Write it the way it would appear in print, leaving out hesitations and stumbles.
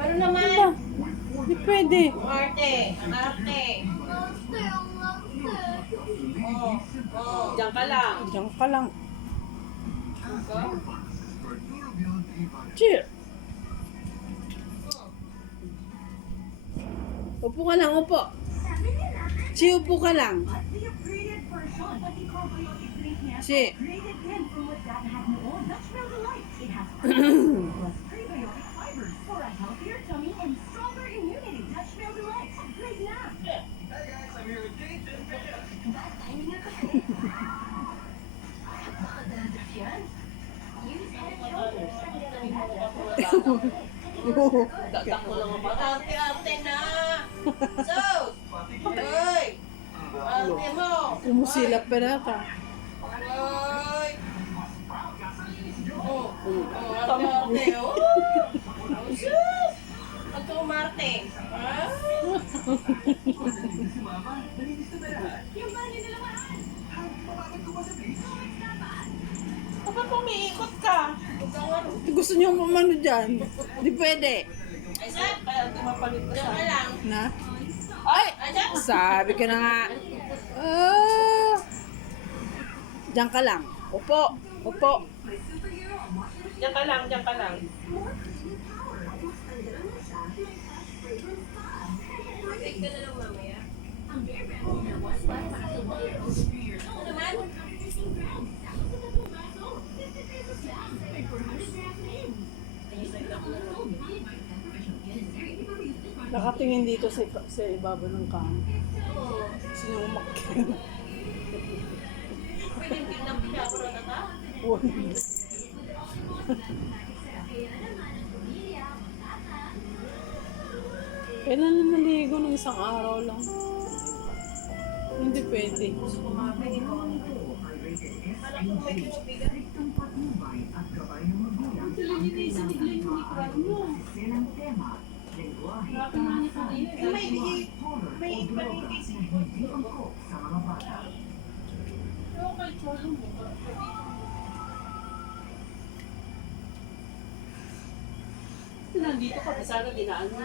Ano naman? Diba? Hindi pwede. Arte. Ang arte. Oh. Oh. Diyan ka lang. Diyan ka lang. Okay. Cheer. Upo ka lang, upo. Si, upo ka lang. Si. Tatakbo lang ako. Arte-arte na. So. Hoy. Arte mo. Umusilap pa nata. Hoy. Oh. Arte-arte. Oh. Sus. Pag umarte. Ah. Bakit pumiikot ka? Gusto niyo pumano dyan? Di pwede. Ay, sir. Kaya tumapalit ka siya. Lang. Na? Ay! Ayan! Sabi ko na nga. Ah. Diyan ka lang. Upo. Upo. Diyan ka lang, diyan ka lang. Take ka na lang mamaya. Ano naman? Nakatingin dito sa ibaba ng kama. Oo. Gusto niyo umakyat. Pwede yung pinapinapuro na ta? Kailan na naligo ng isang araw lang? Hindi pwede. Alam ko may tumubigan. May ipaligay sa nandito ka, sana dinaan mo.